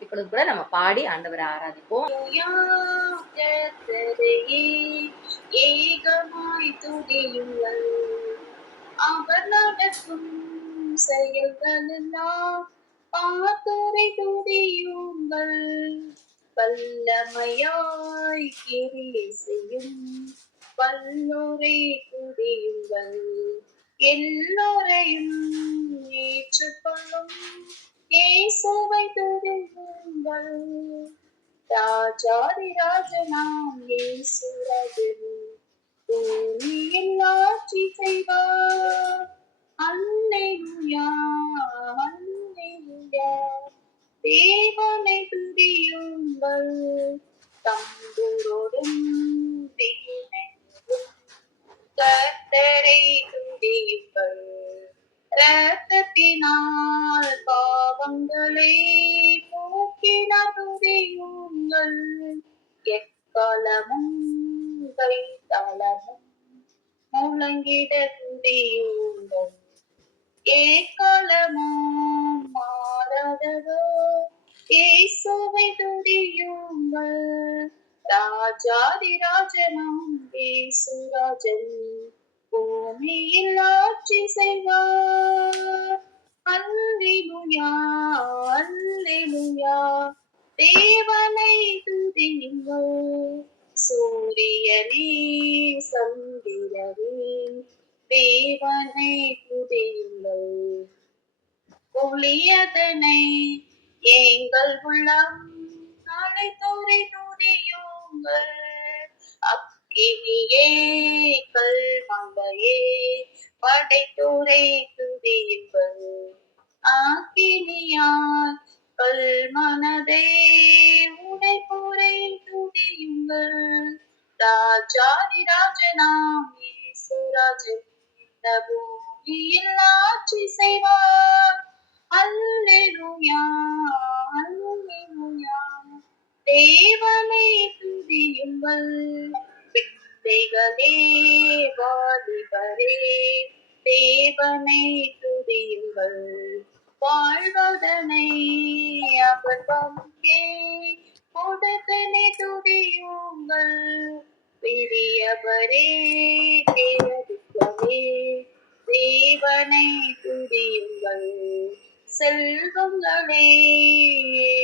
இப்பொழுது கூட நம்ம பாடி ஆண்டவரை ஆராதிப்போம். ஏகமாய் துதியுங்கள். அவர் நடக்கும் செயல்களெல்லாம் பார்த்தோரை துதியுங்கள். வல்லமையாய் கிரியை செய்யும் வல்லோரை துதியுங்கள். எல்லோரையும் ஏற்றுக்கொள்ளும் இயேசுவை துதியுங்கள் ராஜாதி ராஜனாம் இயேசுராஜன் பூமியில் ஆட்சி செய்வார் அல்லேலூயா அல்லேலூயா தேவனை துதியுங்கள் பூமியில் ஆட்சி செய்வார். அல்லேலூயா அல்லேலூயா. தேவனை துதியுங்கள். சூரியனே சந்திரனே தேவனை துதியுங்கள். ஒளியதனை எங்கள் உள்ளம் நாளை அழைத்தோரை துதியுங்கள். அக்கினியே கல்மலையே படைத்தோரை துதியுங்கள் ஆக்கினியார் கல்மனதே உடைப்போரை துதியுங்கள் ராஜாதி ராஜனாம் இயேசுராஜன் இந்த பூமியில் ஆட்சி செய்வார். அல்லேலூயா அல்லேலூயா. தேவனை துதியுங்கள் பிள்ளைகளே வாலிபரே தேவனை துதியுங்கள். வாழ்வதனை அவர் பங்கே கொடுத்தனை துதியுங்கள். பெரியவரே பேரதிக்கவே தேவனை துதியுங்கள். செல்வங்களே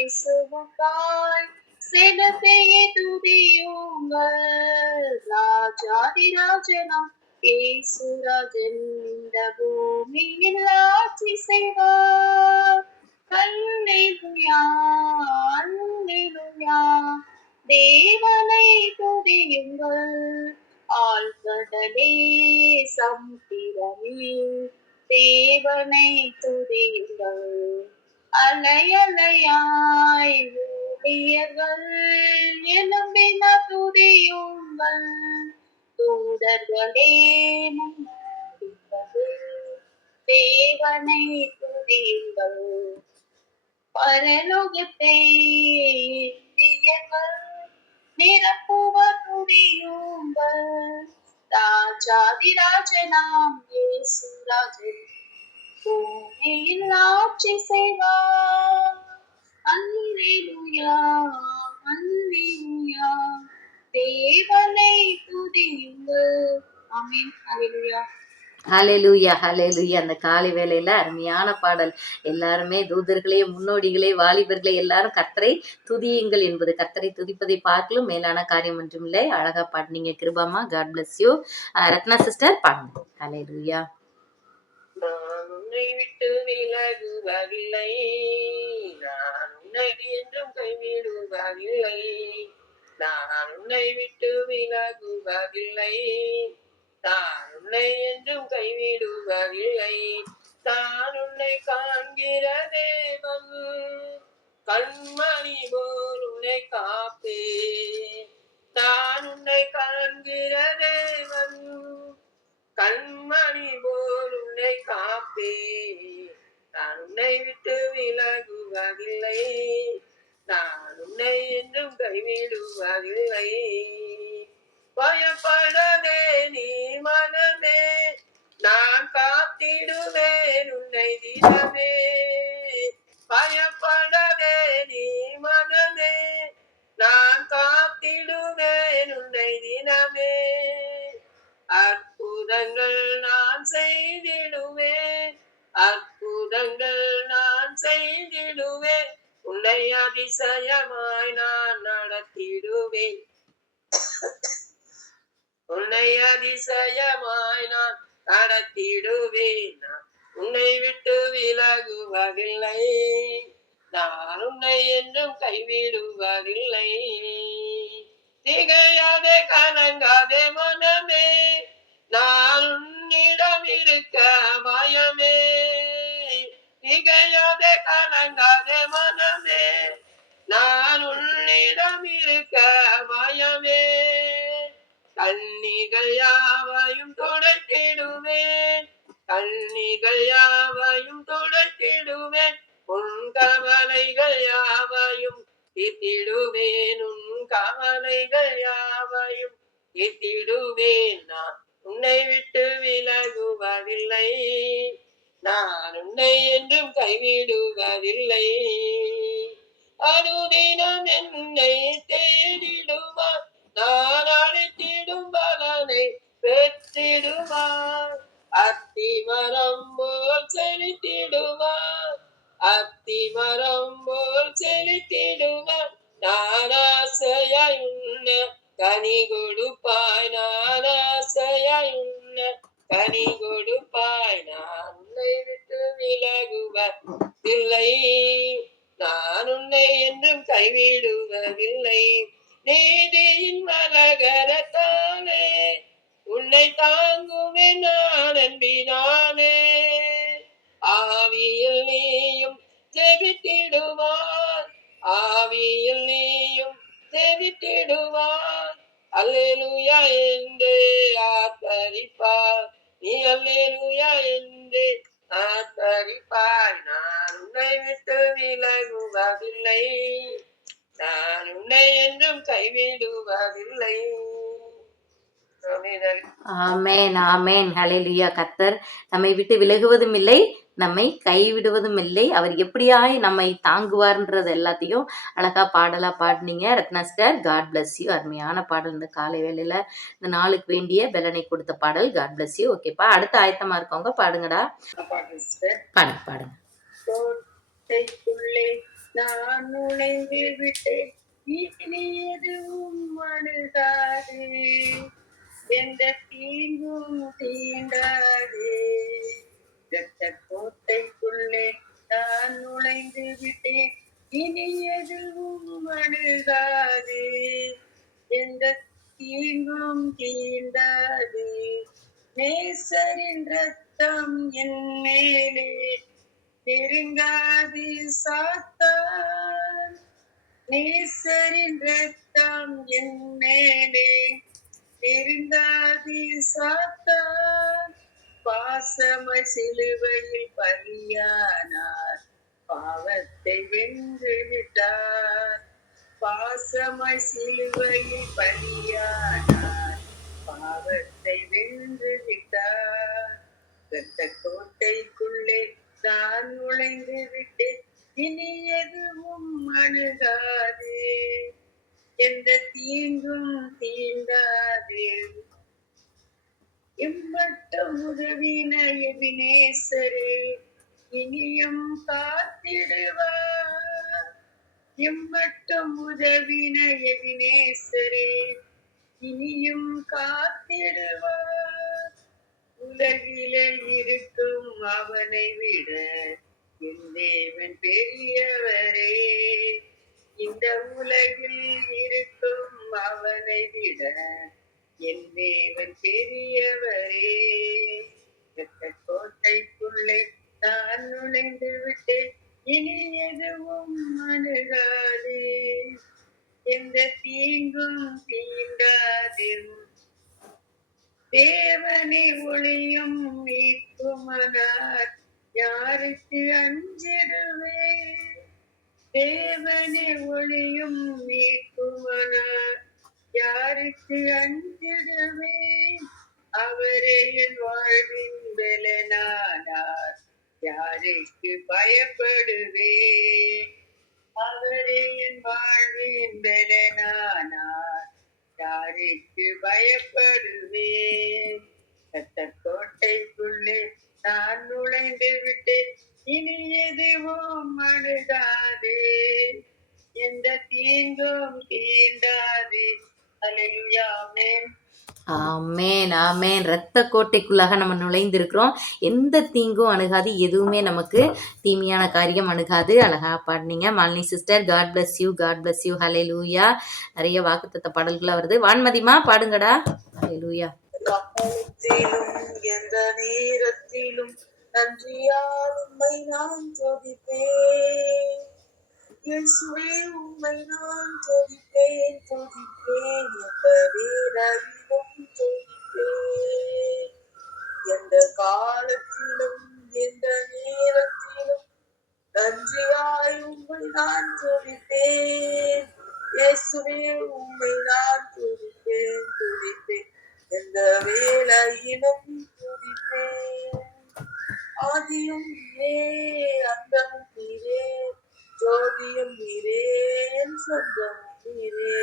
சுமக்காய் சிலத்தையே துதியுங்கள். ராஜாதிராஜனா? ஏசுராஜன் இந்த பூமியில் ஆட்சி செய்வார். அல்லேலூயா அல்லேலூயா தேவனை துதியுங்கள். ஆழ்கடலே சம்பிரமே தேவனை துதியுங்கள். அலையலையாய் ஊழியர்கள் எலும்பின துதியுங்கள். தூதர்களே தேவனை துதிங்கள் பரலோகத்தை இந்தியர்கள் நிரப்புவர் ராஜாதி ராஜனாம் இயேசுராஜன் பூமியில் ஆட்சி செய்வார். அல்லேலூயா அல்லேலூயா. தேவனை துதியுங்கள். ஆமென். ஹalleluya. ஹalleluya அந்த காலை வேளையில அருமையான பாடல். எல்லாருமே தூதர்களே முன்னோடிகளே வாலிபர்களே எல்லாரும் கர்த்தரை துதியுங்கள் என்பது. கர்த்தரை துதிப்பதை பார்க்கலும் மேலான காரியம் ஒன்றும் இல்லை. அழகா பாடினீங்க கிருபாமா God bless you Ratna sister பாடுங்க. உன்னை விட்டு விலகுவதில்லை. நான் என்றும் கைவிடுவதில்லை. தான் உன்னை விட்டு விலகுவதில்லை. தான் உன்னை என்றும் கைவிடுவதில்லை. தான் உன்னை காண்கிற தேவன் கண்மணி போல் உன்னை காப்பே தான் உன்னை காண்கிற தேவன் கண்மணி போல் உன்னை காப்பே நான் உன்னை விட்டு விலகுவதில்லை. நான் உன்னை என்றும் கைவிடும் மகிழ்வை பயப்படவே நீ மனமே நான் காத்திடுவேன் உன்னை தினமே. பயப்படவே நீ மனமே. நான் காத்திடுவேன் உன்னை தினமே. அற்புதங்கள் நான் செய்திடுவேன். அற்புதங்கள் நான் செய்திடுவேன். உன்னை அதிசயமாய் நான் நடத்திடுவேன். உன்னை அதிசயமாய் நான் நடத்திடுவேன். நான் உன்னை விட்டு விலகுவதில்லை. நான் உன்னை என்றும் கைவிடுவதில்லை. திகையாதே கலங்காதே மனமே. நான் உன்னிடம் இருக்க பயமே. திகையாதே கலங்காதே மாயமே தன்னிகள் யாவையும் துடைத்திடுவேன் தன்னிகள் யாவையும் துடைத்திடுவேன் உன் கவலைகள் யாவையும் இத்திடுவேன் உன் கவலைகள் யாவையும் இத்திடுவேன் நான் உன்னை விட்டு விலகுவதில்லை நான் உன்னை என்றும் கைவிடுவதில்லை. அனுதினம் ஜெபித்திடுவான் ஆவியில் நீயும் ஜெபித்திடுவான் அல்லேலூயா என்று ஆத்தரிப்பார் நீ அல்லேலூயா என்று ஆத்தரிப்பாய் நான் உன்னை விட்டு விலகுவதில்லை. நான் உன்னை என்றும் கைவிடுவதில்லை. ஆமேன் ஆமேன். ஹalleluya. கத்தர் நம்மை விட்டு விலகுவதும் இல்லை. நம்மை கைவிடுவதும் இல்லை அவர் எப்படியாய் நம்மை தாங்குவார்ன்றது எல்லாத்தையும் அழகா பாடலா பாடினீங்க. ரத்னாஸ்கர் காட் பிளஸ் யூ அருமையான பாடல் இந்த காலை வேலையில் இந்த நாளுக்கு வேண்டிய பலனை கொடுத்த பாடல் காட் பிளஸ் யூ ஓகேப்பா அடுத்த ஆயத்தமா இருக்கவங்க பாடுங்கடா. பாடு பாடுங்க. பாடுங்க நான் நுழைந்து விட்டேன். இனி எதுவும் எந்த தீங்கும் தீண்டாதே. இரத்த கோட்டைக்குள்ளே நான் நுழைந்து விட்டேன். இனி எதுவும் அணுகாது. எந்த தீங்கும் தீண்டாது. நேசரின் ரத்தம் என் மேலே நெருங்காது சாத்தான். நேசரின் ரத்தம் என் மேலே நெருங்காது சாத்தான். பாசம சிலுவையில் பலியானார் பாவத்தை வென்று விட்டார் பாசம சிலுவையில் பலியானார் பாவத்தை வென்று விட்டார் கத்த கோட்டைக்குள்ளே நான் நுழைந்து விட்டேன். இனி எதுவும் அணுகாதே. எந்த தீங்கும் தீண்டாதே. எம்மட்டும் உதவின எபினேசரே இனியும் காத்திடுவார். எம்மட்டும் உதவின எபினேசரே இனியும் காத்திடுவார். உலகிலே இருக்கும் அவனை விட என் தேவன் பெரியவரே இந்த உலகில் இருக்கும் அவனை விட என் தேவன் பெரியவரே இரத்த கோட்டைக்குள்ளே தான் நுழைந்து விட்டேன். இனி எதுவும் அணுகாதே. எந்த தீங்கும் தீண்டாது. தேவனை ஒளியும் மீட்குமனார் யாருக்கு அஞ்சிருவே தேவனை ஒளியும் மீட்குமனார் யாருக்கு அஞ்சிடுவேன் அவரே என் வாழ்வின் பலனானார். யாருக்கு பயப்படுவேன் அவரே என் வாழ்வின் பலனானார். யாருக்கு பயப்படுவேன் ரத்த கோட்டைக்குள்ளே நான் நுழைந்து விட்டேன். இனி எதுவும் அணுகாதே தீங்கும் தீண்டாதே. ஆமென் ஆமேன். ரத்த கோட்டைக்குள்ளாக நம்ம நுழைந்திருக்கிறோம். எந்த தீங்கும் அணுகாது எதுவுமே நமக்கு தீமையான காரியம் அணுகாது. அழகா பாடினீங்க. Malini sister God bless you God bless you hallelujah நிறைய வாக்குத்தத்த பாடல்களா வருது. வான்மதிமா பாடுங்கடா. ஹலே லூயா எந்த நேரத்திலும் நன்றியால் நான் துதிப்பேன் இயேசுவே உம்மை நான் துதிப்பேன் துதிப்பேன் எந்த வேளையிலும் துதிப்பேன் எந்த காலத்திலும் எந்த நேரத்திலும் நன்றியாய் உம்மை நான் துதிப்பேன் இயேசுவே உம்மை நான் துதிப்பேன் துதிப்பேன் எந்த வேளையிலும் துதிப்பேன் ஆதியும் ஏ அந்த ஜோதியும் நீரே என் சொந்தமும் நீரே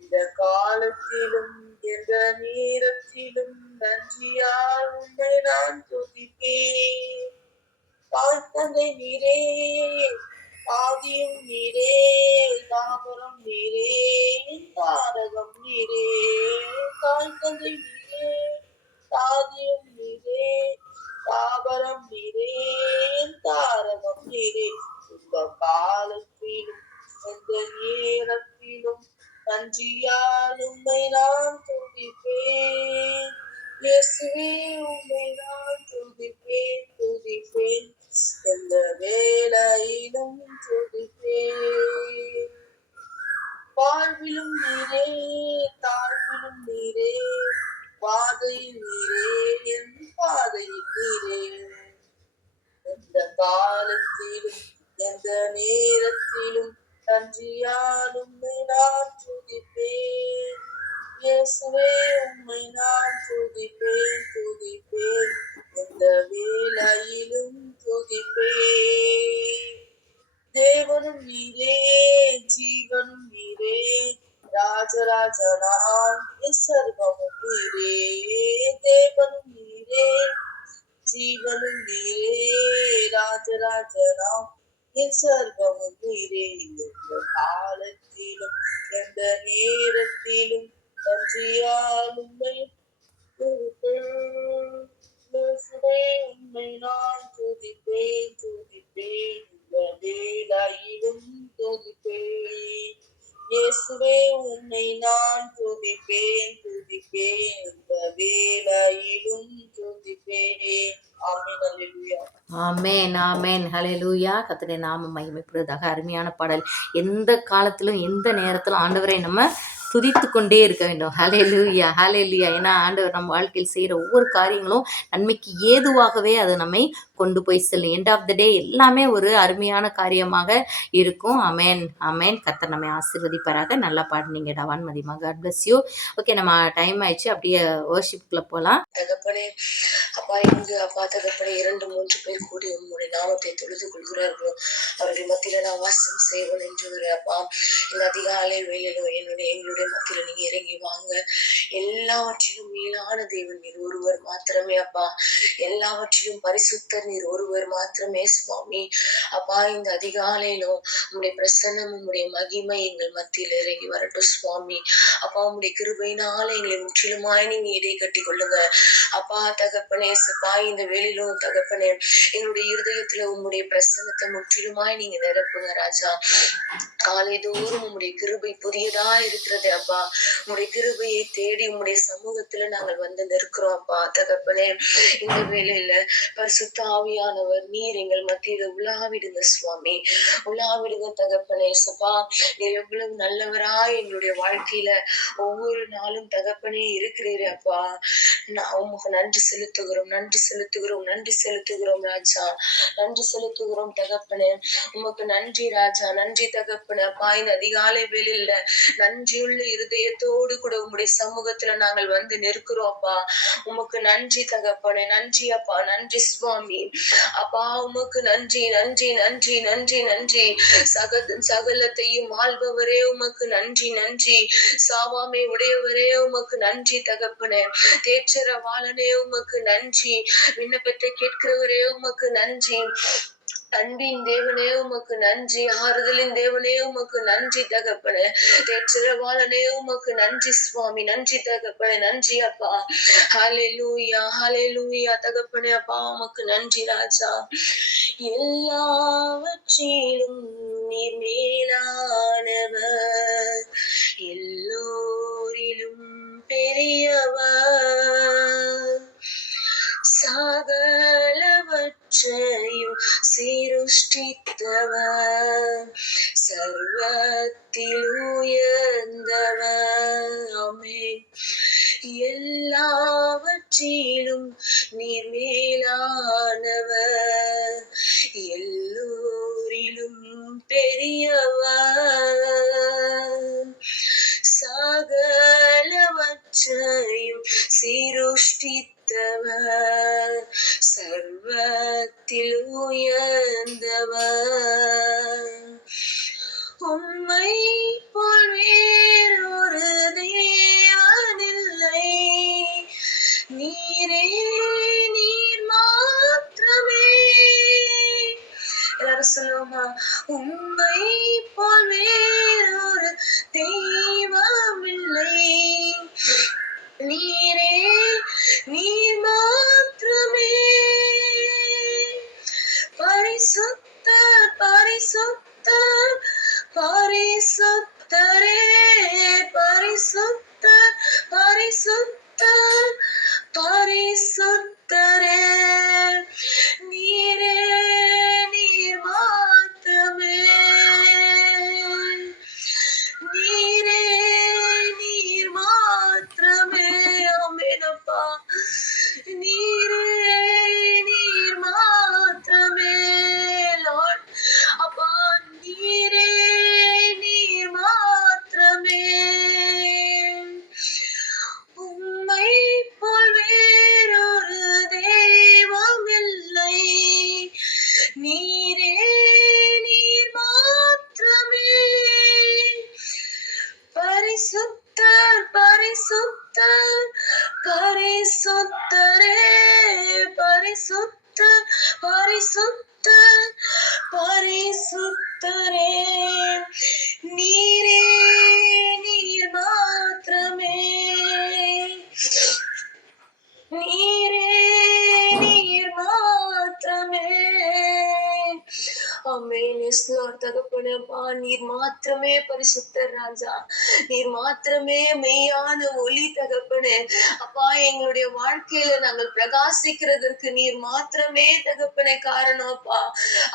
இந்த காலத்திலும் எந்த நேரத்திலும் நன்றியால் உன்னை நான் துதிப்பேன். தாய் நீரே ஆதியும் நீரே தாபரம் நீரே தாரகம் நீரே தாய்த்தந்தை நீரே ஆதியும் நீரே தாபரம் நீரே தாரகம் நீரே. இந்த காலத்திலும் எந்த நேரத்திலும் நன்றியால் உண்மை நான் துதிப்பேன். இயேசுவே உம்மை நான் துதிப்பேன் துதிப்பேன். எந்த வேலையிலும் துதி ராஜராஜனான் சர்வமும் நீரே தேவனும் நீரே ஜீவனும் நீரே ராஜராஜனாம் என் சர்வமும் நீரே எந்த காலத்திலும் எந்த நேரத்திலும் நன்றியால் உண்மை இயேசுவே உம்மை நான் துதிப்பேன் துதிப்பேன் இந்த வேளையிலும் துதிப்பேன் இயேசுவே உன்னை நான் துதிப்பேன் துதிப்பேன். இந்த வேலையிலும் துதிப்பேன். ஆமேன் ஆமேன் ஹலெலூயா கத்தனை நாம மகிமைப்படுவதாக அருமையான பாடல். எந்த காலத்திலும் எந்த நேரத்திலும் ஆண்டவரை நம்ம துதித்து கொண்டே இருக்க வேண்டும். ஹலே லூயா ஹலே லூயா ஏன்னா ஆண்டவர் நம்ம வாழ்க்கையில் செய்கிற ஒவ்வொரு காரியங்களும் நன்மைக்கு ஏதுவாகவே அது நம்மை கொண்டு போய் செல்லும் எண்ட் ஆஃப் த டே எல்லாமே ஒரு அருமையான காரியமாக இருக்கும். அமேன் அமேன் கத்தர் நம்மை ஆசீர்வதிப்பாராக. நல்லா பாடுனீங்க டவான் மதிமா காட் பிளஸ் யூ ஓகே நம்ம டைம் ஆயிடுச்சு. அப்படியே வர்ஷிப்புக்குள்ளே போகலாம் தகப்பனே அப்பா இங்கு அப்பா தகப்பனே இரண்டு மூன்று பேர் கூடி உங்களுடைய நாமத்தை தொழுது கொள்கிறார்களோ அவருடைய மத்தியில நான் வாசம் செய்வோம் என்று அப்பா. இந்த அதிகாலை வேலையிலும் என்னுடைய எங்களுடைய மத்தியில நீங்க இறங்கி வாங்க. எல்லாவற்றிலும் மேலான தேவன் நீர் ஒருவர் மாத்திரமே அப்பா. எல்லாவற்றிலும் பரிசுத்தர் நீர் ஒருவர் மாத்திரமே சுவாமி. அப்பா இந்த அதிகாலையிலும் உங்களுடைய பிரசன்னம் உங்களுடைய மகிமை எங்கள் மத்தியில் இறங்கி வரட்டும் சுவாமி. அப்பா உங்களுடைய கிருபையினால எங்களை முற்றிலுமாய் நீங்க இடை கட்டி கொள்ளுங்க. அப்பா தகப்பனே சப்பா இந்த வேலையிலும் தகப்பனே எங்களுடைய இருதயத்துல உங்களுடைய பிரசன்னத்தை முற்றிலுமாய் நீங்க நிரப்புங்க ராஜா. காலை தோறும் உங்களுடைய கிருபை புதியதா இருக்கிறது அப்பா. உங்களுடைய கிருபையை தேடி உங்களுடைய சமூகத்துல நாங்கள் வந்து நிற்கிறோம் அப்பா. தகப்பனே இந்த வேலையில பரிசுத்தா ஆவியானவர் நீர் எங்கள் மத்தியில உலாவிடுங்க சுவாமி. உலாவிடுங்க தகப்பனே சபா நீர் எவ்வளவு நல்லவரா எங்களுடைய வாழ்க்கையில ஒவ்வொரு நாளும் தகப்பனே இருக்கிறீரே அப்பா. நான் உமக்கு நன்றி செலுத்துகிறோம் நன்றி செலுத்துகிறோம் நன்றி செலுத்துகிறோம் ராஜா. நன்றி செலுத்துகிறோம் தகப்பனே. உமக்கு நன்றி ராஜா நன்றி தகப்பனே. அப்பா இந்த அதிகாலை வேலையில நன்றியுள்ள இருதயத்தோடு கூட உங்களுடைய சமூகத்துல நாங்கள் வந்து நிற்கிறோம் அப்பா. உமக்கு நன்றி தகப்பனே நன்றி அப்பா நன்றி சுவாமி. அப்பா உமக்கு நன்றி நன்றி நன்றி நன்றி நன்றி. சக சகலத்தையும் ஆள்பவரே உமக்கு நன்றி நன்றி. சாவாமை உடையவரே உமக்கு நன்றி தகப்பனே. தேற்றரவாளனே உமக்கு நன்றி. விண்ணப்பத்தை கேட்கிறவரே உமக்கு நன்றி. அன்பின் தேவனே உமக்கு நன்றி. ஆறுதலின் தேவனே உமக்கு நன்றி தகப்பனே. தேற்றவாளனே உமக்கு நன்றி சுவாமி. நன்றி தகப்பனே நன்றி அப்பா. ஹலே லூயா ஹலே லூயா தகப்பனே அப்பா உமக்கு நன்றி ராஜா. எல்லாவற்றிலும் நீர் மேலானவர். எல்லோரிலும் பெரியவர். சகலவற்றையும் சிருஷ்டித்தவர் சர்வத்தில் உயர்ந்தவர் எல்லாவற்றிலும் நீர் மேலானவர் எல்லோரிலும் பெரியவர் மாத்திரமே பரிசுத்தர் ராஜா நீர் மாத்திரமே மெய்யான ஒளி தகப்பனே. அப்பா எங்களுடைய வாழ்க்கையில நாங்கள் பிரகாசிக்கிறதற்கு நீர் மாத்திரமே தகப்பனே காரணம் அப்பா.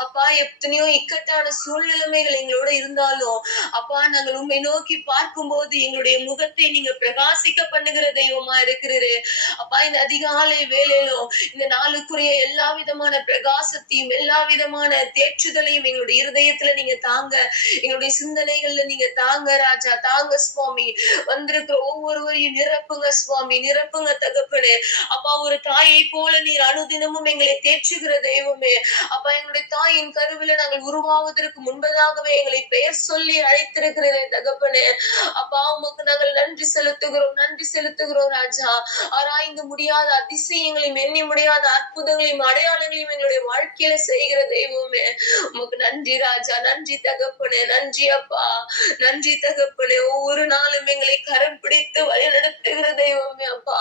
அப்பா எத்தனையோ இக்கட்டான சூழ்நிலைமைகள் எங்களோட இருந்தாலும் அப்பா நாங்கள் உண்மை நோக்கி பார்க்கும் போது எங்களுடைய முகத்தை நீங்க பிரகாசிக்க பண்ணுகிற தெய்வமா இருக்கிறீரு. அப்பா இந்த அதிகாலை வேலையிலும் இந்த நாளுக்குரிய எல்லா விதமான பிரகாசத்தையும் எல்லா விதமான தேற்றுதலையும் எங்களுடைய இருதயத்துல நீங்க தாங்க எங்களுடைய சிந்தனைகள்ல நீங்க தாங்க ராஜா தாங்க சுவாமி. வந்திருக்கிற ஒவ்வொருவரையும் நிரப்புங்க சுவாமி நிரப்புங்க தகப்பனே. அப்பா ஒரு தாயை போல நீர் அனுதினமும் எங்களை தேற்றுகிற தெய்வமே. அப்பா எங்களுடைய தாயின் கருவில நாங்கள் உருவாவதற்கு முன்பதாகவே எங்களை பெயர் சொல்லி அழைத்திருக்கிறீரே தகப்பனே. அப்பா உமக்கு நாங்கள் நன்றி செலுத்துகிறோம் நன்றி செலுத்துகிறோம் ராஜா. ஆராய்ந்து முடியாத அதிசயங்களையும் எண்ணி முடியாத அற்புதங்களையும் அடையாளங்களையும் எங்களுடைய வாழ்க்கையில செய்கிற தெய்வமே. உமக்கு நன்றி ராஜா நன்றி தகப்பனே நன்றி அப்பா நன்றி தகப்பனே. ஒவ்வொரு நாளும் எங்களை கரம் பிடித்து வழி நடத்துகிற தெய்வமே அப்பா.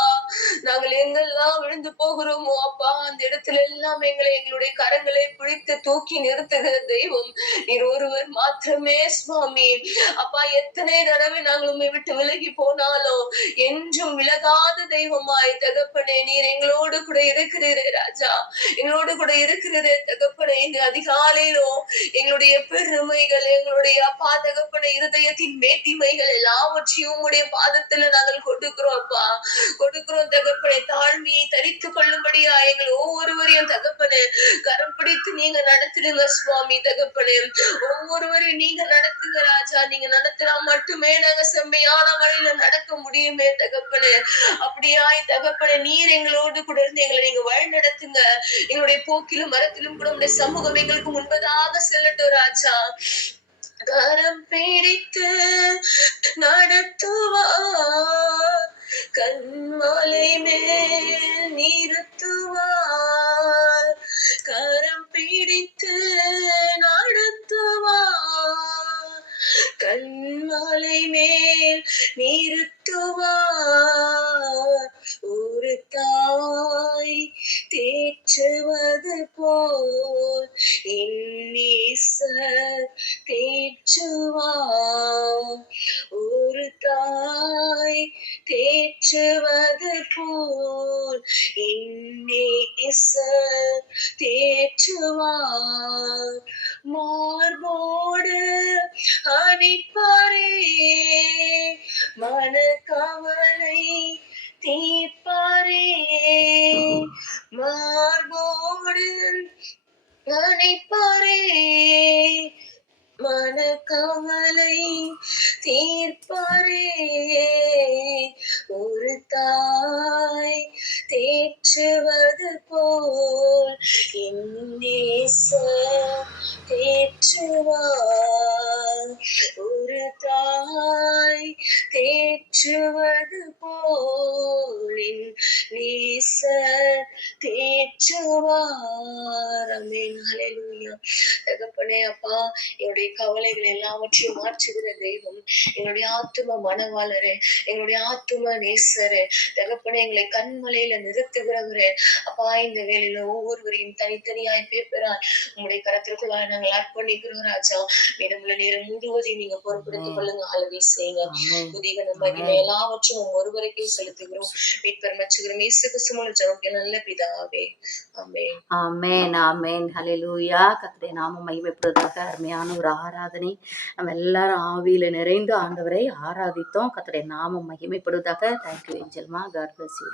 நாங்கள் எங்கெல்லாம் விழுந்து போகிறோமோ அப்பா அந்த இடத்துல எல்லாம் எங்களை எங்களுடைய கரங்களை பிடித்து தூக்கி நிறுத்துகிற தெய்வம். நீர் ஒருவர் மாத்திரமே சுவாமி. அப்பா எத்தனை தடவை நாங்கள் உண்மை விட்டு விலகி போனாலும் என்றும் விலகாத தெய்வமாய் தகப்பனே நீர் எங்களோடு கூட இருக்கிறீரே ராஜா. எங்களோடு கூட இருக்கிறீரே தகப்பனே இந்த அதிகாலையிலும் எங்களுடைய பெருமைகள் எங்களுடைய அப்பா தகப்பன இருதயத்தின் மேத்திமைகள் எல்லாவற்றையும் உங்களுடைய பாதத்துல நாங்கள் கொடுக்கிறோம் அப்பா. கொடுக்கிறோம் தகப்பனை தாழ்மையை தரித்து கொள்ளும்படியா எங்கள் ஒவ்வொருவரையும் தகப்பனே கரம் பிடித்து நீங்க நடத்திடுங்க சுவாமி தகப்பனே. ஒவ்வொருவரையும் நீங்க நடத்துங்க ராஜா. நீங்க நடத்தினா மட்டுமே நாங்க செம்மையான வழியில நடக்க முடியுமே தகப்பனு. அப்படியாய் தகப்பனே நீர் எங்களோடு கூட இருந்து எங்களை நீங்க வழி நடத்துங்க எங்களுடைய போக்கிலும் மரத்திலும் கூட உடைய சமூகம் எங்களுக்கு முன்பதாக செல்லட்டும் ராஜா. கரம் பிடித்து நடத்துவா. கண்மாலை மேல் நிறுத்துவார் கரம் பிடித்து மார்போடு அணைப்பாரே மனக்கவலை தீர்ப்பாரே. ஒரு தாய் தேற்ற தேற்றுவது போல் என்னேச தேற்றுவார். ஒரு தாய் தேற்றுவது போலின் என் நேசர் தேற்றுவார் அமேன் தகப்பனே அப்பா என்னுடைய கவலைகள் எல்லாவற்றையும் மாற்றுகிற தெய்வம் என்னுடைய ஆத்தும மனவாளரே எங்களுடைய ஆத்தும நேசரே தகப்பனே எங்களை கண்மலையில நிறுத்துகிறவரே அப்பா இந்த வேலையில ஒவ்வொருவரையும் தனித்தனியாய் பேப்பராய் உங்களுடைய கரத்திற்குள்ளாய் நாங்கள் அர்ப்பணிக்கிறோம் ராஜா. மீதமுள்ள நேரம் முழுவதையும் நீங்க பொறுப்படுத்திக் கொள்ளுங்க. ஆளுகை செய்யுங்க. ஆமென். புதிக மகிமை எல்லாவற்றும் ஒருவருக்கே செலுத்துகிறோம். மீட்பர் மச்சுகிறோம். இயேசு கிறிஸ்துவின் ஜெபம் நல்ல பிதாவே. ஆமென். ஆமென் ஆமென். ஹalleluya. கர்த்தருடைய நாமம் மகிமைப்படுவதாக அருமையான ஒரு ஆராதனை. நம்ம எல்லாரும் ஆவியில நிறைந்து ஆண்டவரை ஆராதித்தோம். கர்த்தருடைய நாமம் மகிமைப்படுவதாக. Thank you ஏஞ்சல்மா God plus